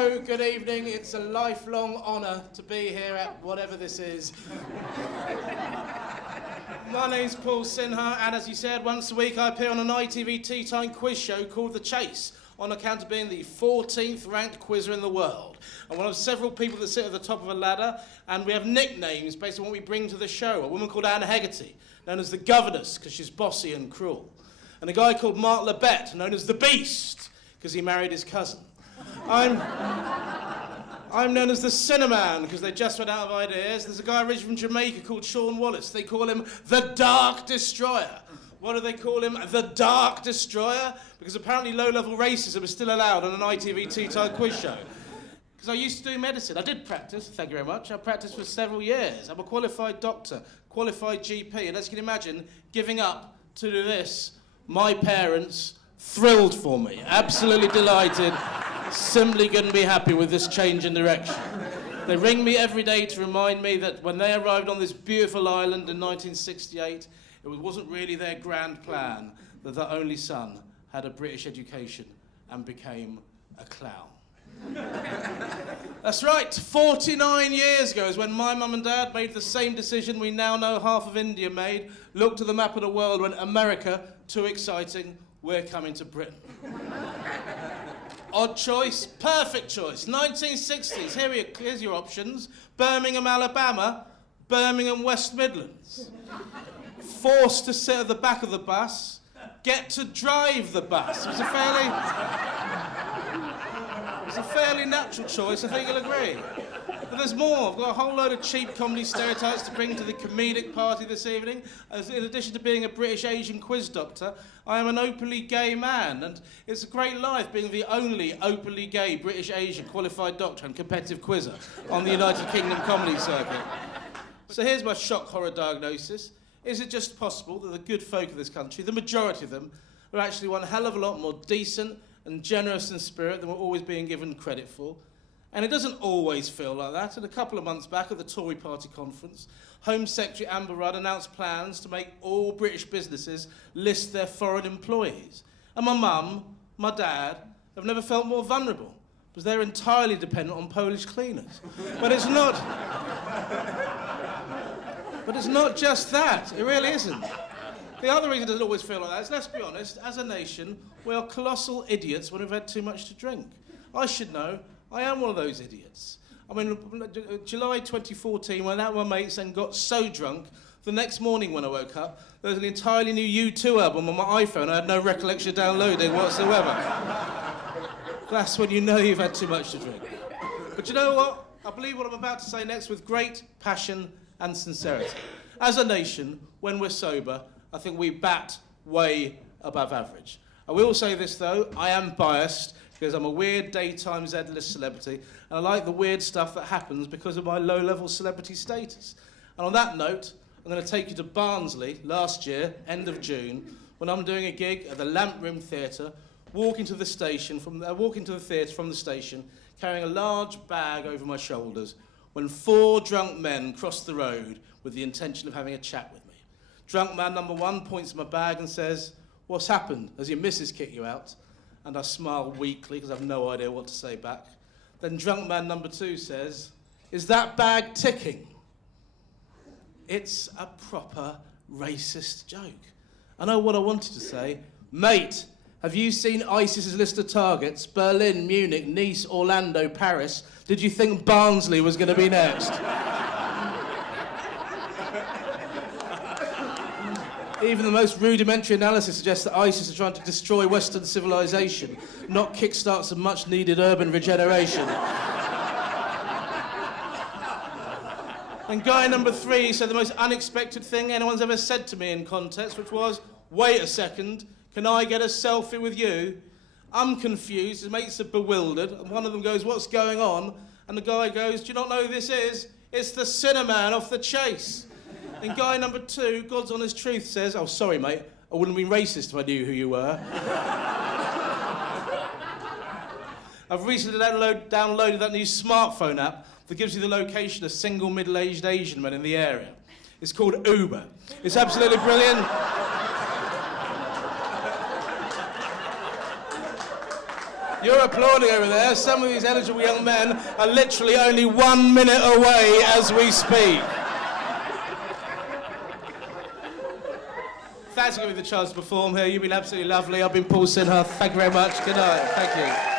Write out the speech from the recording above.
Hello, good evening. It's a lifelong honour to be here at whatever this is. My name's Paul Sinha, and as you said, once a week I appear on an ITV tea time quiz show called The Chase, on account of being the 14th ranked quizzer in the world. And one of several people that sit at the top of a ladder, and we have nicknames based on what we bring to the show. A woman called Anne Hegarty, known as the Governess, because she's bossy and cruel. And a guy called Mark Lebet, known as the Beast, because he married his cousin. I'm known as the Cinnamon, because they just went out of ideas. There's a guy originally from Jamaica called Sean Wallace. They call him the Dark Destroyer. Why do they call him the Dark Destroyer? Because apparently low-level racism is still allowed on an ITV tea-time quiz show. Because I used to do medicine. I did practice, thank you very much. I practiced for several years. I'm a qualified doctor, qualified GP, and as you can imagine, giving up to do this, my parents thrilled for me, absolutely delighted, simply couldn't be happy with this change in direction. They ring me every day to remind me that when they arrived on this beautiful island in 1968, it wasn't really their grand plan that their only son had a British education and became a clown. That's right, 49 years ago is when my mum and dad made the same decision we now know half of India made, looked at the map of the world, went, America, too exciting, we're coming to Britain. Odd choice, perfect choice. 1960s, here's your options. Birmingham, Alabama, Birmingham, West Midlands. Forced to sit at the back of the bus, get to drive the bus. It was a fairly natural choice, I think you'll agree. But there's more. I've got a whole load of cheap comedy stereotypes to bring to the comedic party this evening. As in addition to being a British Asian quiz doctor, I am an openly gay man, and it's a great life being the only openly gay British Asian qualified doctor and competitive quizzer on the United Kingdom comedy circuit. So here's my shock horror diagnosis. Is it just possible that the good folk of this country, the majority of them, are actually one hell of a lot more decent and generous in spirit than we're always being given credit for? And it doesn't always feel like that. And a couple of months back at the Tory party conference, Home Secretary Amber Rudd announced plans to make all British businesses list their foreign employees. And my mum, my dad, have never felt more vulnerable, because they're entirely dependent on Polish cleaners. But it's not... But it's not just that. It really isn't. The other reason it doesn't always feel like that is, let's be honest, as a nation, we are colossal idiots when we've had too much to drink. I should know. I am one of those idiots. I mean, July 2014, when out with my mates and got so drunk, the next morning when I woke up, there was an entirely new U2 album on my iPhone I had no recollection of downloading whatsoever. That's when you know you've had too much to drink. But you know what? I believe what I'm about to say next with great passion and sincerity. As a nation, when we're sober, I think we bat way above average. I will say this though, I am biased because I'm a weird daytime Z-list celebrity, and I like the weird stuff that happens because of my low-level celebrity status. And on that note, I'm going to take you to Barnsley last year, end of June, when I'm doing a gig at the Lamp Room Theatre, walking to the theatre from the station, carrying a large bag over my shoulders, when 4 drunk men crossed the road with the intention of having a chat with me. Drunk man number 1 points at my bag and says, "What's happened? Has your missus kicked you out?" And I smile weakly because I have no idea what to say back. Then drunk man number 2 says, "Is that bag ticking?" It's a proper racist joke. I know what I wanted to say. "Mate, have you seen ISIS's list of targets? Berlin, Munich, Nice, Orlando, Paris. Did you think Barnsley was going to be next?" Even the most rudimentary analysis suggests that ISIS are trying to destroy Western civilization, not kickstart some much-needed urban regeneration. And guy number 3 said the most unexpected thing anyone's ever said to me in context, which was, "Wait a second, can I get a selfie with you?" I'm confused, his mates are bewildered, and one of them goes, "What's going on?" And the guy goes, "Do you not know who this is? It's the Cinnamon off The Chase." And guy number 2, God's honest truth, says, "Oh, sorry, mate, I wouldn't have been racist if I knew who you were." I've recently downloaded that new smartphone app that gives you the location of single middle-aged Asian men in the area. It's called Uber. It's absolutely brilliant. You're applauding over there. Some of these eligible young men are literally only 1 minute away as we speak. Thanks for giving me the chance to perform here. You've been absolutely lovely. I've been Paul Sinha. Thank you very much. Good night. Thank you.